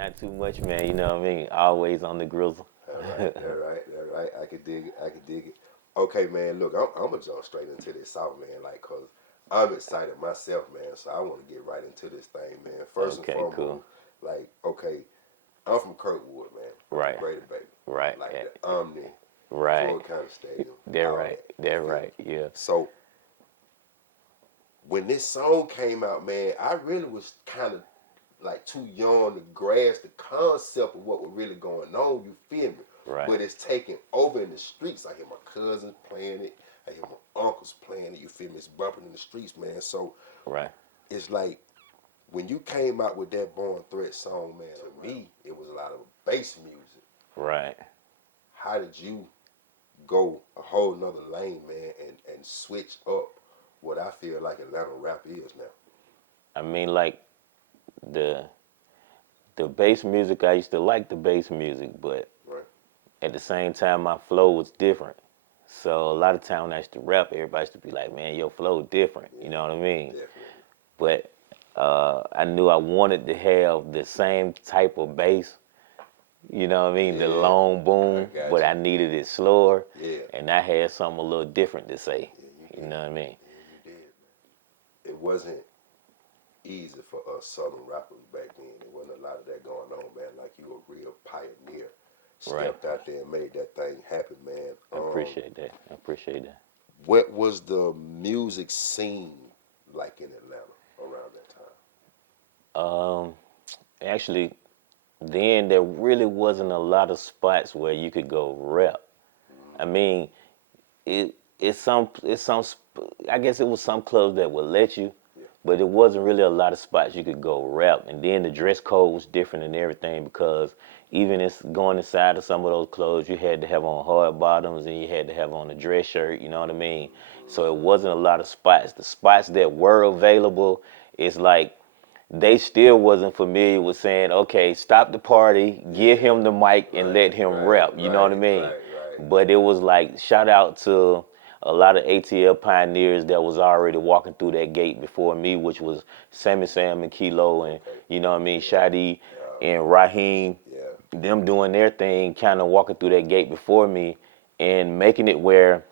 Not too much, man. You know what I mean? Always on the grizzle. That right. I could dig it. I could dig it. Okay, man. Look, I'm gonna jump straight into this song, man. Like, cause I'm excited myself, man. So I want to get right into this thing, man. First and Okay, cool. foremost, like, okay, I'm from Kirkwood, man. I'm from Right, Greater Bay, right, like the Omni, right. Floyd County Stadium, They're all right. that. You They're feel me? right. Yeah. So when this song came out, man, I really was kind of like too young to grasp the concept of what was really going on. You feel me? Right. But it's taking over in the streets. I hear my cousins playing it. I hear my uncles playing it. You feel me? It's bumping in the streets, man. So Right. it's like when you came out with that Born Threat song, man. To me, it was a lot of bass music. Right. How did you go a whole nother lane, man, and switch up what I feel like Atlanta rap is now? I mean, like the the bass music. I used to like the bass music, but Right? at the same time, my flow was different. So a lot of time when I used to rap, everybody used to be like, "Man, your flow different." You Yeah, know what I mean? definitely. But I knew I wanted to have the same type of bass. You know what I mean? The Yeah, long I boom, got but you. I needed it slower, Yeah, and I had something a little different to say. yeah, you You did. know what I mean? Yeah, you did, man. It wasn't easy for us Southern rappers back then. There wasn't a lot of that going on, man. Like you a real pioneer. Right. Stepped out there and made that thing happen, man. I appreciate that. I appreciate that. What was the music scene like in Atlanta around that time? Um, Actually, then there really wasn't a lot of spots where you could go rep. I Mm-hmm. mean, I guess it was some clubs that would let you, Yeah, but it wasn't really a lot of spots you could go rap. And then the dress code was different and everything because even it's going inside of some of those clothes, you had to have on hard bottoms and you had to have on a dress shirt. You know what I mean? So it mm-hmm. wasn't a lot of spots. The spots that were available, it's like they still wasn't familiar with saying, okay, stop the party, give Yeah, him the mic, and right, let him right, rap. You know what I right, mean? right, right. But it was like shout out to a lot of ATL pioneers that was already walking through that gate before me, which was Sammy Sam and Kilo, and Okay. you know what I mean, Yeah, Shadi yeah, and Raheem, yeah, them doing their thing, kind of walking through that gate before me, and making it where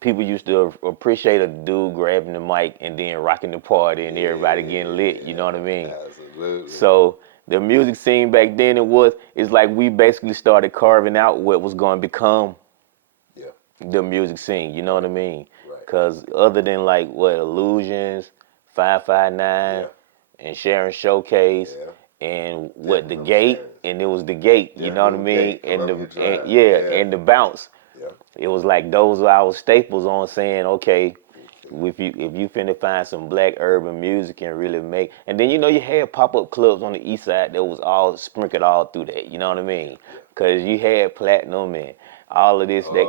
people used to appreciate a dude grabbing the mic and then rocking the party and everybody getting lit. You know what I yeah, mean? absolutely. So the music scene back then, it's like we basically started carving out what was going to become Yeah, the music scene. You know what right, I mean? right. Cause other than like what Illusions, 559, Yeah, and Sharon Showcase, yeah. and what Definitely the remember Gate, Sharon. and it was the Gate. You Yeah, know what I New mean? Gate, Columbia And Drive. yeah, Yeah, and the bounce. yeah. It was like those were our staples on saying, okay, You feel me? if you finna find some black urban music and really make, and then you had pop up clubs on the east side that was all sprinkled all through that. You know what I Yeah, mean? yeah. Cause you had platinum and all of this Oh yeah,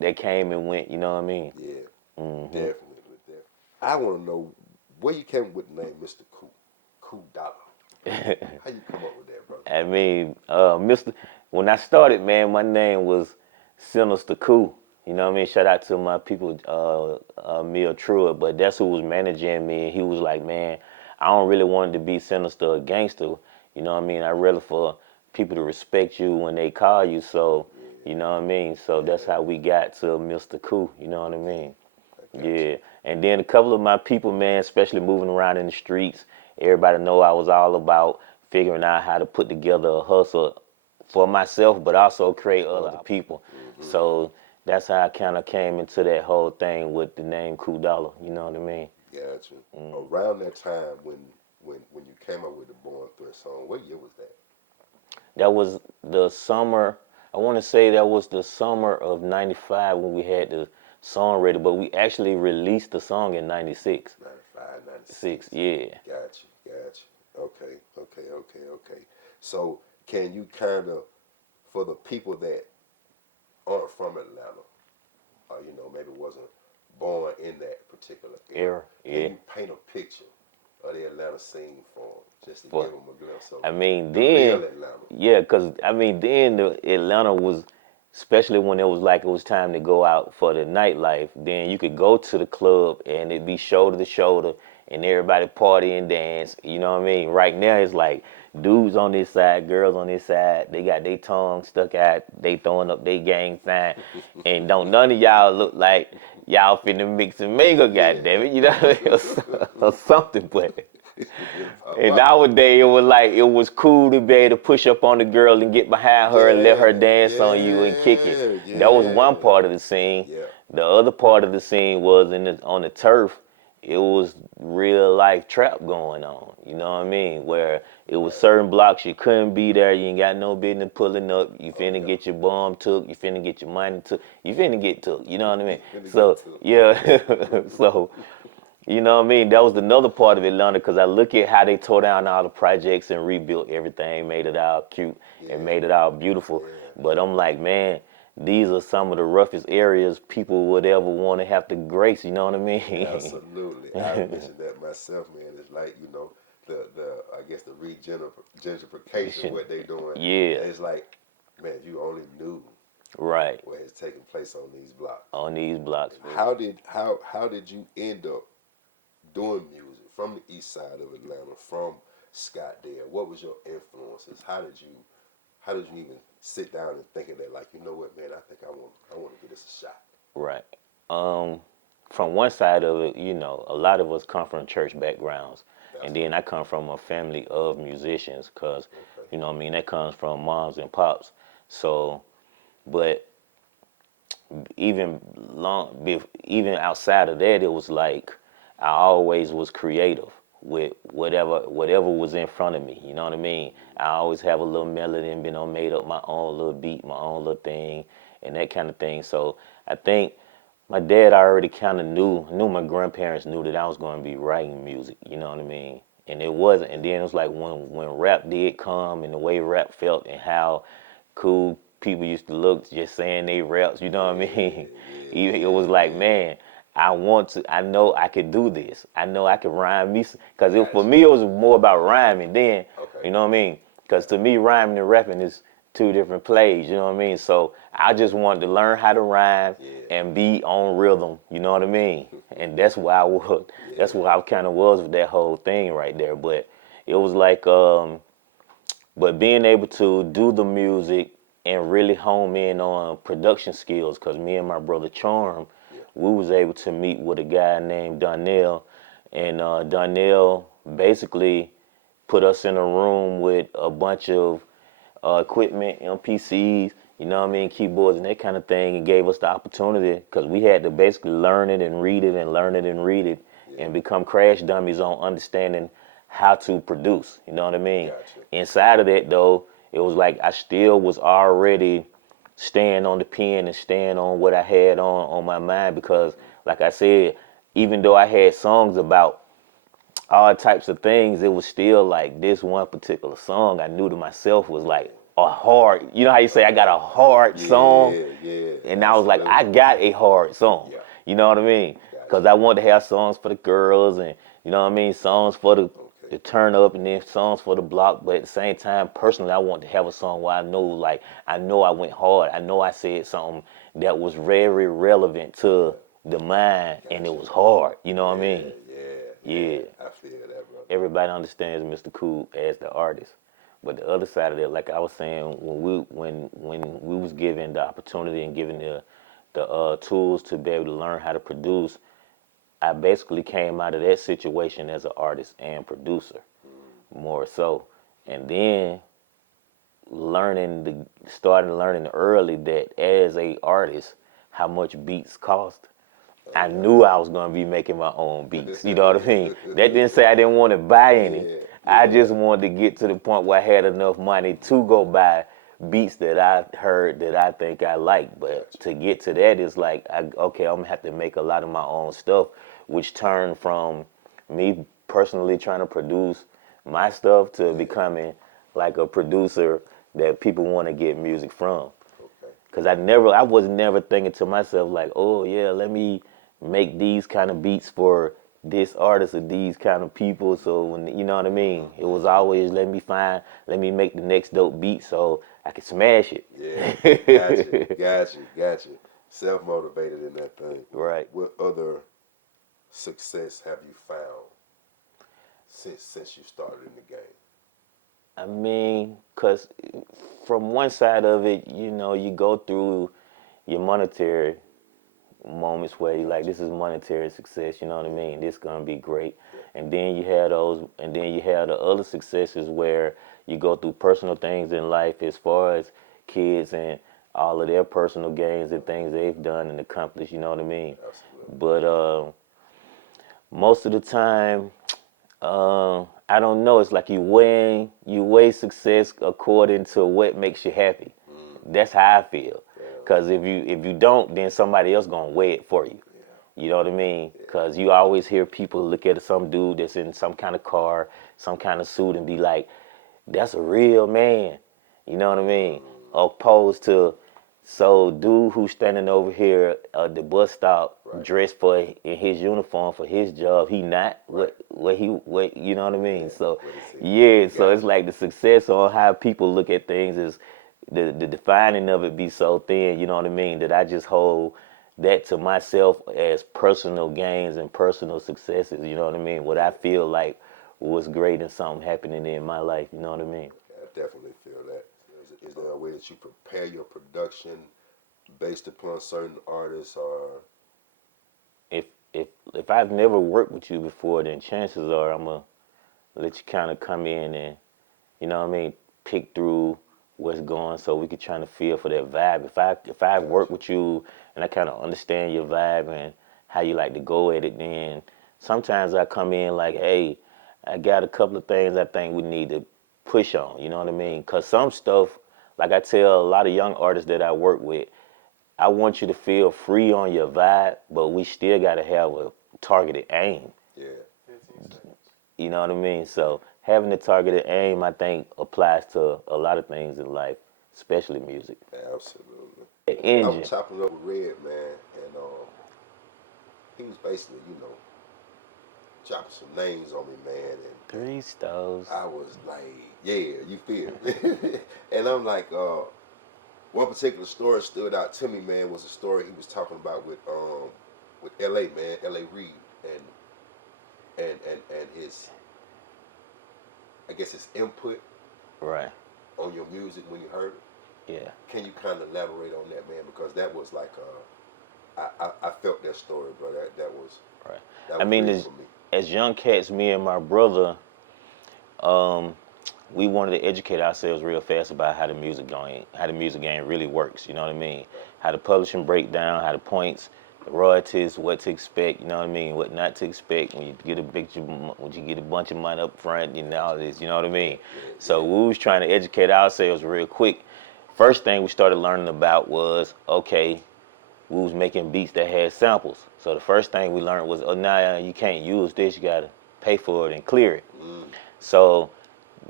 that came and went. You know what I mean? yeah. Hmm. Definitely, definitely. I want to know where you came up with the name Mr. Ku, Dolla. How you come up with that, brother? I mean, Mr. When I started, man, my name was mr.ku. You know what I mean? Shout out to my people, Mill Truett, but that's who was managing me. And he was like, man, I don't really want it to be sinister or gangster. You know what I mean? I really for people to respect you when they call you. So, Yeah, you know what I mean? So that's yeah. how we got to Mr. Ku. You know what I Okay, mean? I got you. Yeah, and then a couple of my people, man, especially moving around in the streets, everybody know I was all about figuring out how to put together a hustle for myself, but also create other people. Mm-hmm. So that's how I kind of came into that whole thing with the name Ku Dolla. You know what I mean? Got you. Mm. Around that time when you came up with the Born Threat song, what year was that? That was the summer. I want to say that was the summer of '95 when we had the song ready, but we actually released the song in '96. 95, 96. Six, yeah. Got you, got you. Okay, okay. So can you kind of, for the people that aren't from Atlanta, or maybe wasn't born in that particular era, Era, can yeah. you paint a picture of the Atlanta scene for them, just to For give them a glimpse of I mean, the real then, Atlanta? yeah, cause I mean, then the Atlanta was, especially when it was time to go out for the nightlife. Then you could go to the club and it'd be shoulder to shoulder, and everybody party and dance. You know what I mean? Right now it's like dudes on this side, girls on this side. They got their tongue stuck out. They throwing up their gang sign, and don't none of y'all look like y'all finna mix and mingle. Goddamn it, you know, or something. But and nowadays it was like it was cool to be able to push up on the girl and get behind her and let her dance on you and kick it. That was one part of the scene. Yeah. The other part of the scene was on the turf. It was real life trap going on. You know what I mean? Where it was certain blocks you couldn't be there. You ain't got no business pulling up. You finna get your bum took. You finna get your money took. You finna get took. You know what I mean? So yeah. So you know what I mean? That was another part of Atlanta because I look at how they tore down all the projects and rebuilt everything, made it all cute and made it all beautiful. But I'm like, man, these are some of the roughest areas people would ever want to have to grace. You know what I mean? Absolutely. I mentioned that myself, man. It's like, you know, the I guess the gentrification, what they doing. Yeah. And it's like, man, if you only knew Right. what has taken place on these blocks. On these blocks, man. How did you end up doing music from the east side of Atlanta, from Scottsdale? What was your influences? How did you even sit down and think of that? Like, you know what, man, I think I want to give this a shot. Right. Um, from one side of it, you know, a lot of us come from church backgrounds. And then I come from a family of musicians because, you know what I mean, that comes from moms and pops. So, but even even outside of that, it was like I always was creative with whatever was in front of me. You know what I mean? I always have a little melody and made up my own little beat, my own little thing, and that kind of thing. So I think my dad already kind of knew my grandparents knew that I was going to be writing music. You know what I mean? And it wasn't. And then it was like when rap did come and the way rap felt and how cool people used to look just saying they raps, you know what I mean? It was like, man, I know I could do this. I know I could rhyme me, because for me it was more about rhyming then, you know what I mean? Because to me, rhyming and rapping is two different plays, you know what I mean? So I just wanted to learn how to rhyme and be on rhythm, you know what I mean? And that's why I was, that's what I kind of was with that whole thing right there. But it was like, but being able to do the music and really home in on production skills, because me and my brother Charm, we was able to meet with a guy named Donnell, and Donnell basically put us in a room with a bunch of equipment, MPCs, you know what I mean, keyboards and that kind of thing, and gave us the opportunity, because we had to basically learn it and read it and learn it and read it and become crash dummies on understanding how to produce, you know what I mean? Gotcha. Inside of that though, it was like I still was already staying on the pen and staying on what I had on my mind, because like I said, even though I had songs about all types of things, it was still like this one particular song I knew to myself was like a hard, you know how you say I got a hard song? And I was like, I got a hard song. You know what I mean? Because I wanted to have songs for the girls and, you know what I mean, songs for the turn up and then songs for the block. But at the same time, personally, I wanted to have a song where I know, like, I know I went hard. I know I said something that was very relevant to the mind and it was hard. You know what I mean? Yeah. I feel that, brother. Everybody understands Mr. Ku as the artist. But the other side of that, like I was saying, when we was given the opportunity and given the tools to be able to learn how to produce, I basically came out of that situation as an artist and producer, more so. And then started learning early that as a artist, how much beats cost. I knew I was gonna be making my own beats. You know what I mean? That didn't say I didn't want to buy any. I just wanted to get to the point where I had enough money to go buy beats that I heard that I think I like. But to get to that is like, okay, I'm gonna have to make a lot of my own stuff, which turned from me personally trying to produce my stuff to becoming like a producer that people want to get music from. Cause I was never thinking to myself like, oh yeah, let me make these kind of beats for this artist or these kind of people. So when, you know what I mean, it was always let me make the next dope beat so I can smash it. Yeah, got you. Self motivated in that thing. Right. What other success have you found since you started in the game? I mean, cause from one side of it, you go through your monetary moments where you like, this is monetary success, you know what I mean? This gonna be great. And then you have the other successes where you go through personal things in life as far as kids and all of their personal gains and things they've done and accomplished, you know what I mean? Absolutely. But most of the time, I don't know. It's like you weigh success according to what makes you happy. That's how I feel. Yeah. Cause if you don't, then somebody else gonna weigh it for you. Yeah. You know what I mean? Cause you always hear people look at some dude that's in some kind of car, some kind of suit, and be like, "That's a real man." You know what I mean? Opposed to, so dude who's standing over here at the bus stop, Right. dressed in his uniform for his job, he not Right. what you know what I mean? Yeah. So What is it? yeah, so it's Gotcha. like the success on how people look at things is the defining of it be so thin, you know what I mean, that I just hold that to myself as personal gains and personal successes, you know what I mean? What I feel like was great and something happening in my life, you know what I mean? I definitely feel that. Is there a way that you prepare your production based upon certain artists, or If if I've never worked with you before, then chances are I'm gonna let you kind of come in and, you know what I mean, pick through what's going so we could try to feel for that vibe. If I work with you and I kind of understand your vibe and how you like to go at it, then sometimes I come in like, hey, I got a couple of things I think we need to push on. You know what I mean? Cause some stuff, like I tell a lot of young artists that I work with, I want you to feel free on your vibe, but we still got to have a targeted aim. yeah, 15 seconds. You know what I mean? So having a targeted aim, I think, applies to a lot of things in life, especially music. absolutely. The I was engine, chopping up with Red, man, and he was basically, dropping some names on me, man, and three stoves. I was like, yeah, you feel me? And I'm like, one particular story stood out to me, man, was a story he was talking about with L.A. man, L.A. Reid, and his, I guess his input Right. on your music when you heard it. Yeah. Can you kind of elaborate on that, man? Because that was like, I felt that story, bro. Right. That I was mean, real as for me. as young cats, me and my brother, um, we wanted to educate ourselves real fast about how the music game really works. You know what I mean? Right. How the publishing breakdown, how the points, the royalties, what to expect. You know what I mean? What not to expect when you get a bunch of money up front. You know all this. You know what I mean? Yeah, So yeah. we was trying to educate ourselves real quick. First thing we started learning about was, okay, we was making beats that had samples. So the first thing we learned was, oh, nah, you can't use this. You gotta pay for it and clear it. Mm, So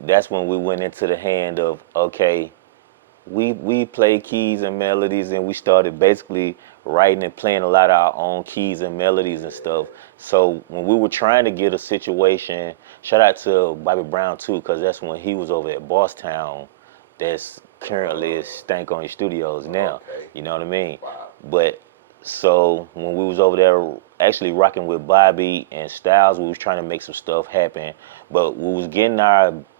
that's when we went into the hand of, okay, we play keys and melodies, and we started basically writing and playing a lot of our own keys and melodies and stuff. So when we were trying to get a situation, shout out to Bobby Brown too, because that's when he was over at Bosstown, that's currently is Stank on your studios now. okay. You know what I mean? Wow. But so when we was over there actually rocking with Bobby and Styles, we was trying to make some stuff happen. But we was getting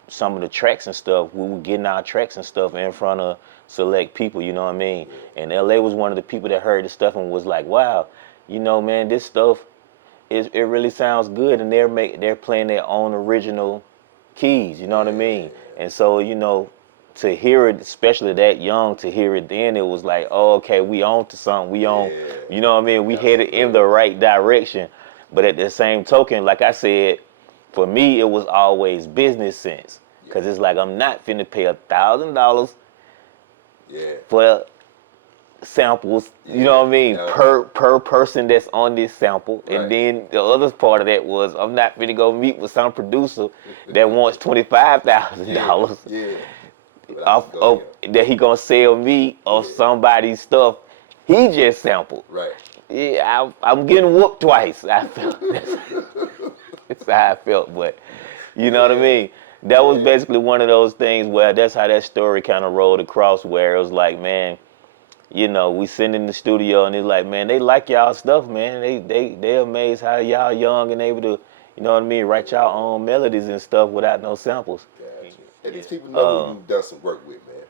some of the tracks and stuff. We were getting our tracks and stuff in front of select people. You know what I mean? Yeah. And LA was one of the people that heard the stuff and was like, "Wow, man, this stuff it really sounds good." And they're playing their own original keys. You know what I Yeah. mean? And so to hear it, especially that young, to hear it then, it was like, oh, okay, we on to something. We on, Yeah. you know what I mean? We headed in the Absolutely. right direction. But at the same token, like I said, for me, it was always business sense. Yeah. Cause it's like I'm not finna pay $1,000 Yeah. for samples, you know what I mean, Yeah. Uh-huh. per person that's on this sample. And Right. then the other part of that was I'm not finna go meet with some producer that wants $25,000 Yeah. Yeah. But I off can go of here. that he gonna sell me of Yeah. somebody's stuff he just sampled. Right. Yeah, I'm getting whooped twice. I felt that's how I felt, but you know what I Yeah. mean. That was Yeah. basically one of those things where that's how that story kind of rolled across. Where it was like, man, we sitting in the studio and it's like, man, they like y'all stuff, man. They amazed how y'all young and able to, you know what I mean, write your own melodies and stuff without no samples. Gotcha. And these people know who you've done some work with, man.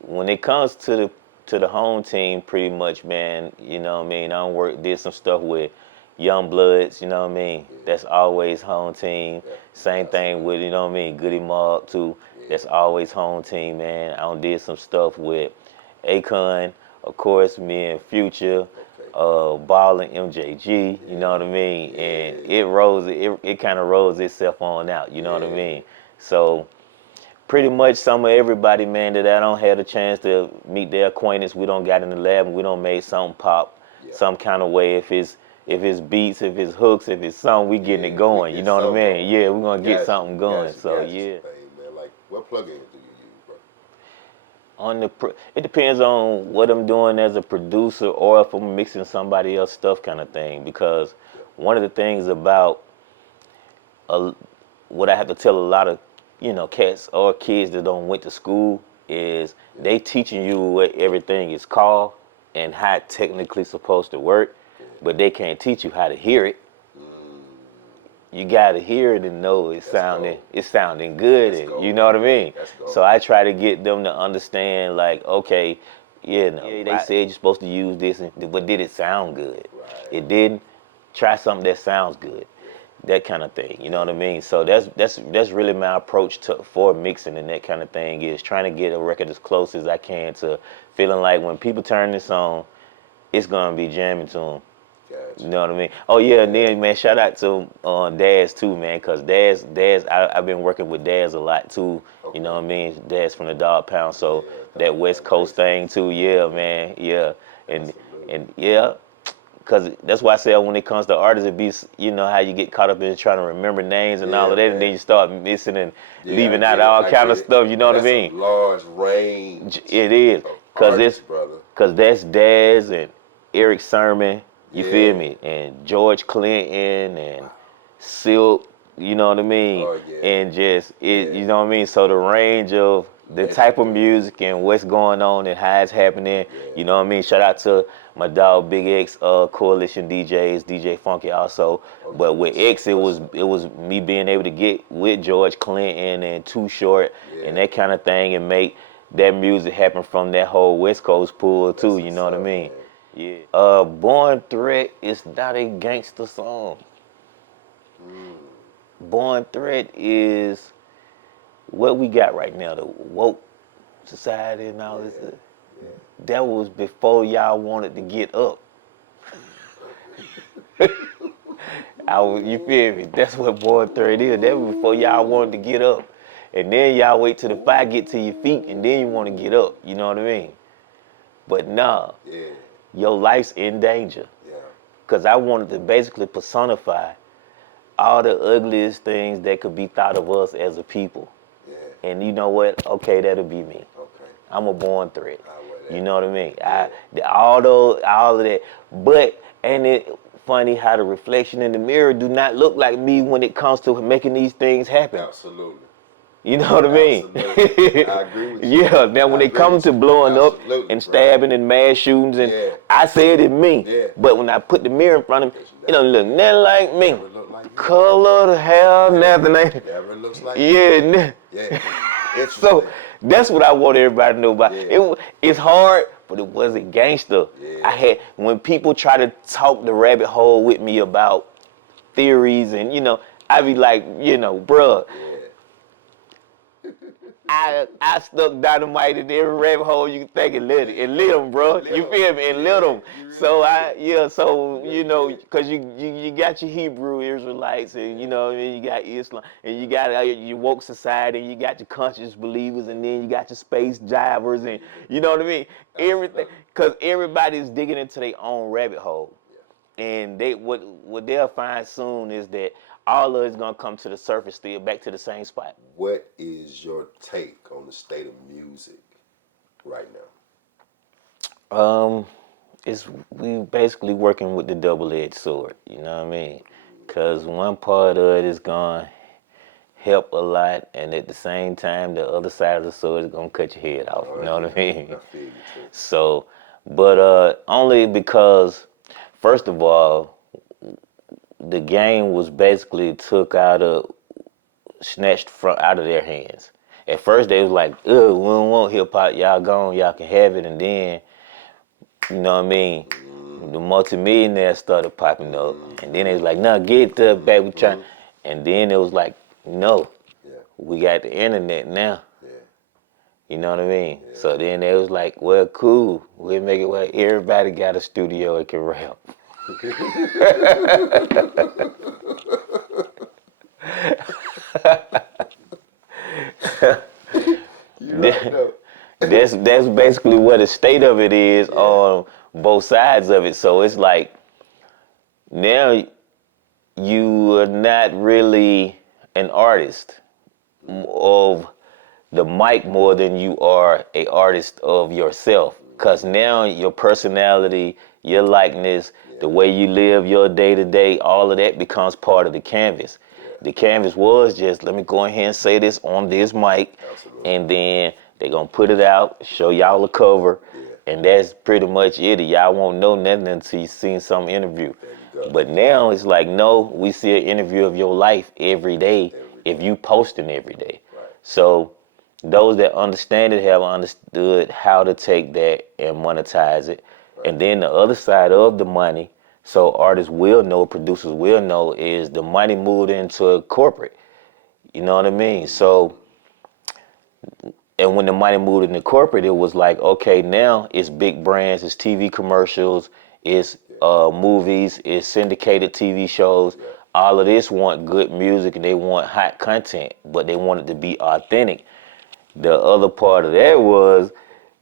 When it comes to the home team, pretty much, man, you know what I mean. Did some stuff with Young Bloods, you know what I mean. Yeah. That's always home team. Yeah. Same thing with, you know what I mean, Goody Mob too. Yeah. That's always home team, man. I done did some stuff with Akon, of course, me and Future, Ball and MJG, you know what I mean. And it kind of rolls itself on out, you know what I mean. So pretty much some of everybody, man, that I don't have the chance to meet their acquaintance, we don't got in the lab and we don't made something pop some kind of way. If it's beats, if it's hooks, if it's something, we getting it going. You know what I mean? Yeah, we're gonna get something going. So yeah. Man. Like, what plugins do you use, bro? It depends on what I'm doing as a producer or if I'm mixing somebody else's stuff, kind of thing. Because one of the things about what I have to tell a lot of cats or kids that don't went to school is they teaching you what everything is called and how it technically supposed to work, but they can't teach you how to hear it. You gotta hear it and know it's sounding good, and you know what I mean. So I try to get them to understand, like, okay, they said you're supposed to use this, but did it sound good? Right. It didn't. Try something that sounds good. That kind of thing, you know what I mean? So that's really my approach for mixing and that kind of thing, is trying to get a record as close as I can to feeling like when people turn this on, it's gonna be jamming to them. Gotcha. You know what I mean? Oh yeah, and then man, shout out to Daz too, man, cause Daz, I've been working with Daz a lot too. You know what I mean? Daz from the Dog Pound, so that West Coast thing too, yeah, man, yeah, and yeah. Cause that's why I say when it comes to artists, it be, you know how you get caught up in trying to remember names and all of that, and then you start missing and leaving out all kind of stuff. You know what I mean? That's a large range. It is, cause that's Daz and Eric Sermon. You feel me? And George Clinton and Silk. You know what I mean? Oh, yeah. And just you know what I mean. So the range of the type of music and what's going on and how it's happening. You know what I mean? Shout out to my dog Big X, Coalition DJs, DJ Funky also. But with X, it was me being able to get with George Clinton and Too Short and that kind of thing, and make that music happen from that whole West Coast pool too. You know what I mean? Man. Yeah. Born Threat is not a gangster song. Born Threat is what we got right now, the woke society and all this. That was before y'all wanted to get up. You feel me? That's what Born Threat is. That was before y'all wanted to get up. And then y'all wait till the fire get to your feet and then you want to get up. You know what I mean? But nah, your life's in danger. Because I wanted to basically personify all the ugliest things that could be thought of us as a people. And you know what? Okay, that'll be me. I'm a born threat. You know what I mean? All of that. But ain't it funny how the reflection in the mirror do not look like me when it comes to making these things happen? Absolutely. You know what I mean? Absolutely. I agree with you. Yeah, now when it comes to blowing up and stabbing and mass shootings, and I said it's me. But when I put the mirror in front of me, it don't look nothing like me. Color, the hair, nothing. Never looks like me. So that's what I want everybody to know about. It's hard, but it wasn't gangster. When people try to talk the rabbit hole with me about theories, and I be like, bruh. I stuck dynamite in every rabbit hole you can think and lit them, bro. You feel me? And lit them. So because you got your Hebrew Israelites, and you got Islam, and you got your woke society, and you got your conscious believers, and then you got your space divers, and you know what I mean? Everything, because everybody's digging into their own rabbit hole, and what they'll find soon is that all of it's gonna come to the surface, still back to the same spot. What is your take on the state of music right now? We basically working with the double-edged sword. You know what I mean? Because one part of it is gonna help a lot, and at the same time, the other side of the sword is gonna cut your head off. You know what I mean? I feel you too. So, but only because, first of all, the game was basically took out of snatched from out of their hands. At first they was like, ugh, we don't want hip hop, y'all gone, y'all can have it, and then you know what I mean, the multimillionaires started popping up, and then they was like, nah, get the back, we trying, and then it was like, no, Yeah. we got the internet now. Yeah. You know what I mean? Yeah. So then they was like, well, cool. We'll make it where everybody got a studio and can rap. You right though. That's basically what the state of it is Yeah. on both sides of it. So it's like now you are not really an artist of the mic more than you are a artist of yourself. Cause now your personality, your likeness, the way you live your day to day, all of that becomes part of the canvas. Yeah. The canvas was just let me go ahead and say this on this mic, Absolutely. and then they gonna put it out, show y'all the cover, Yeah. and that's pretty much it. Y'all won't know nothing until you seen some interview. There you go. But now it's like, no, we see an interview of your life every day if you posting every day. Right. So those that understand it have understood how to take that and monetize it. Right. And then the other side of the money, so artists will know, producers will know, is the money moved into corporate. You know what I mean? So, and when the money moved into corporate, it was like, okay, now it's big brands, it's TV commercials, it's movies, it's syndicated TV shows. Yeah. All of this want good music and they want hot content, but they want it to be authentic. The other part of that was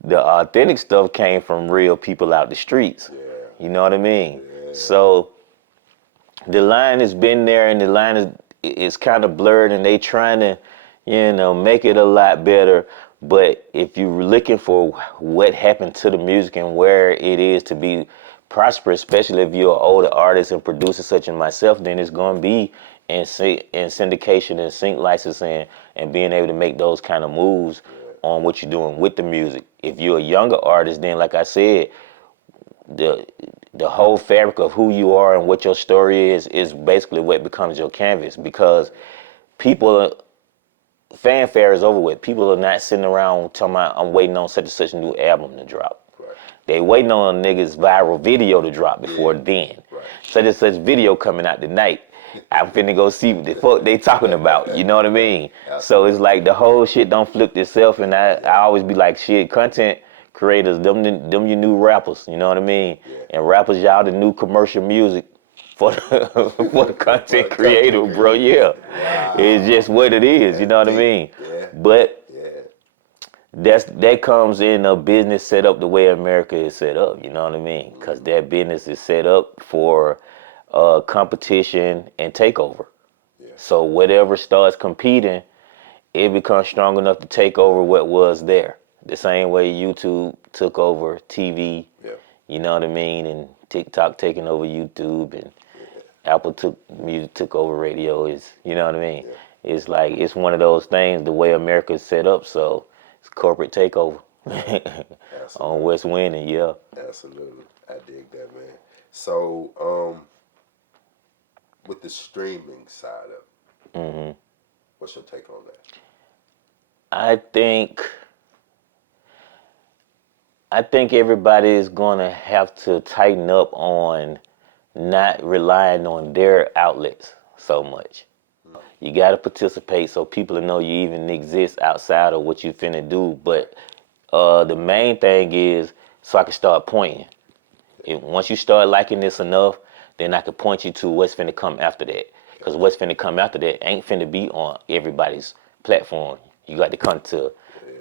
the authentic stuff came from real people out the streets. Yeah. You know what I mean? Yeah. So the line has been there and the line is kind of blurred and they trying to, make it a lot better. But if you're looking for what happened to the music and where it is to be prosperous, especially if you're an older artist and producer such as myself, then it's going to be in syndication and sync licensing and being able to make those kind of moves on what you're doing with the music. If you're a younger artist, then like I said, the whole fabric of who you are and what your story is basically what becomes your canvas, because people fanfare is over with. People are not sitting around talking about I'm waiting on such and such a new album to drop. Right. They waiting on a nigga's viral video to drop before then. Right. Such and such video coming out tonight. I'm finna go see what the fuck they talking about. You know what I mean? So it's like the whole shit don't flip itself, and I always be like, shit, content creators, them your new rappers. You know what I mean? Yeah. And rappers, y'all the new commercial music for the, for the content creator, bro. Yeah. Wow. It's just what it is. You know what I mean? Yeah. But Yeah. that comes in a business set up the way America is set up. You know what I mean? Because that business is set up for competition and takeover. Yeah. So whatever starts competing, it becomes strong enough to take over what was there. The same way YouTube took over TV. Yeah. You know what I mean? And TikTok taking over YouTube, and Apple took over radio. You know what I mean? Yeah. It's like it's one of those things. The way America is set up, so it's corporate takeover on what's winning. Yeah. Absolutely. I dig that, man. So, with the streaming side of it, what's your take on that? I think everybody is gonna have to tighten up on not relying on their outlets so much. You gotta participate so people know you even exist outside of what you finna do. But the main thing is so I can start pointing. Once you start liking this enough, then I can point you to what's finna come after that. Because what's finna come after that ain't finna be on everybody's platform. You got to come to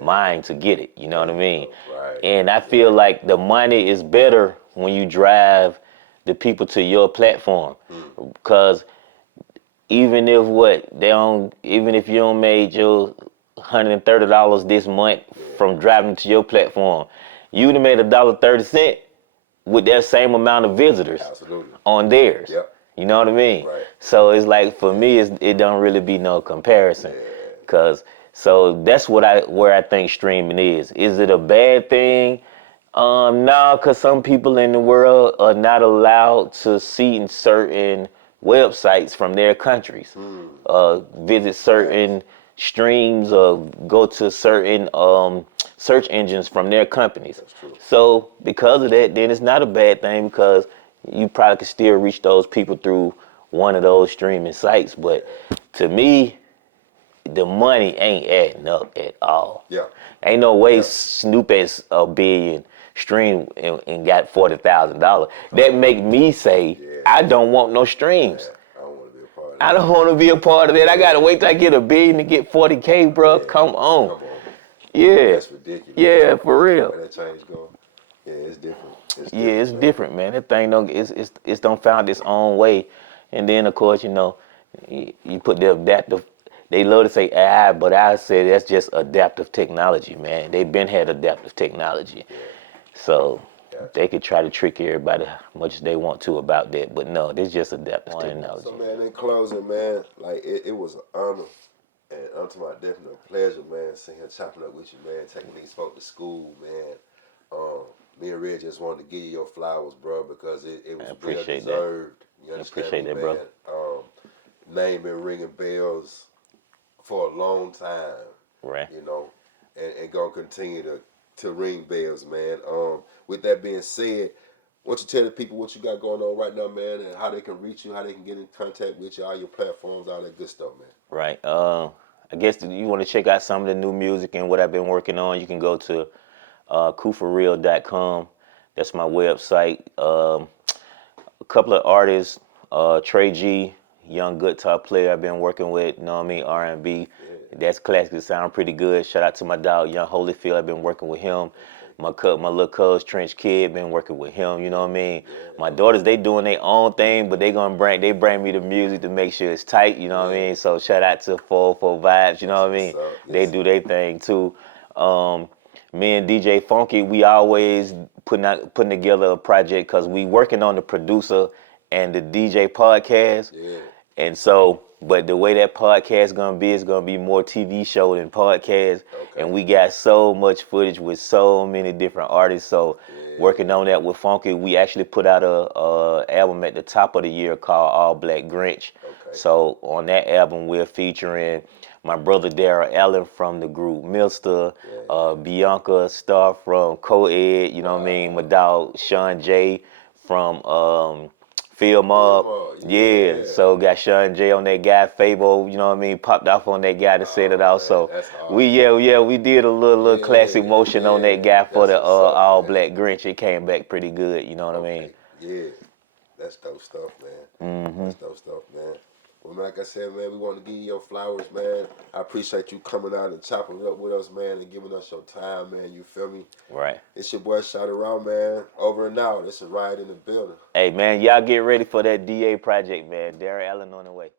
mine to get it. You know what I mean? Right. And I feel like the money is better when you drive the people to your platform. Because even if even if you don't made your $130 this month from driving to your platform, you would have made $1.30 with that same amount of visitors. Absolutely. On theirs. Yep. You know what I mean? Right. So it's like for me, it don't really be no comparison. So that's where I think streaming is. Is it a bad thing? No, because some people in the world are not allowed to see in certain websites from their countries, visit certain streams or go to certain search engines from their companies. That's true. So because of that, then it's not a bad thing because you probably could still reach those people through one of those streaming sites. But to me, the money ain't adding up at all. Yeah. Ain't no way Yeah. Snoop has a billion stream and got $40,000. That make me say I don't want no streams. I don't want to be a part of I that. don't want to be a part of that. I gotta wait till I get a billion to get 40K, bro. Yeah. Come on. Come on. Yeah. That's ridiculous. Yeah, for real. Where that change going? Yeah, it's different. It's Yeah, different, it's man. different, man. That thing don't it's don't found its own way. And then of course, you put the adaptive. They love to say AI, but I say that's just adaptive technology, man. They've been had adaptive technology. Yeah. So Gotcha. they could try to trick everybody how much they want to about that, but no, this just adaptive technology. So, man, in closing, man, like it was an honor and unto my definite pleasure, man, sitting here chopping up with you, man, taking these folks to school, man. Me and Red just wanted to give you your flowers, bro, because it was well appreciate that. deserved. You I understand appreciate me, that, man? brother. Name been ringing bells for a long time, Right. and gonna continue to ring bells, man. With that being said, why don't you tell the people what you got going on right now, man, and how they can reach you, how they can get in contact with you, all your platforms, all that good stuff, man. Right. I guess you want to check out some of the new music and what I've been working on. You can go to kuforreal.com. That's my website. A couple of artists, Trey G, young guitar player I've been working with, you know what I mean, R&B. Yeah. That's classic, it sound pretty good. Shout out to my dog, Young Holyfield, I've been working with him. My little cuz, Trench Kid, been working with him, you know what I mean? My daughters, they doing their own thing, but they bring me the music to make sure it's tight, you know what I mean? So shout out to 404 Vibes, you know what I mean? They do their thing too. Me and DJ Funky, we always putting together a project because we working on the producer and the DJ podcast. Yeah. And so, but the way that podcast gonna be is gonna be more TV show than podcast. Okay. And we got so much footage with so many different artists. So working on that with Funky, we actually put out a album at the top of the year called All Black Grinch. Okay. So on that album, we're featuring my brother Daryl Allen from the group Mr. Bianca Star from Co-Ed, you know what I mean? My dog Sean J from Field Mob. Yeah, so got Sean J on that guy, Fabo, you know what I mean? Popped off on that guy to set it out. So we did a little classic motion on that guy for the All Black Grinch. It came back pretty good, you know what I mean? Yeah, that's dope stuff, man. That's dope stuff, man. Well, man, like I said, man, we want to give you your flowers, man. I appreciate you coming out and chopping it up with us, man, and giving us your time, man. You feel me? Right. It's your boy Shout Around, man. Over and out. It's a ride in the building. Hey, man, y'all get ready for that DA project, man. Daryl Allen on the way.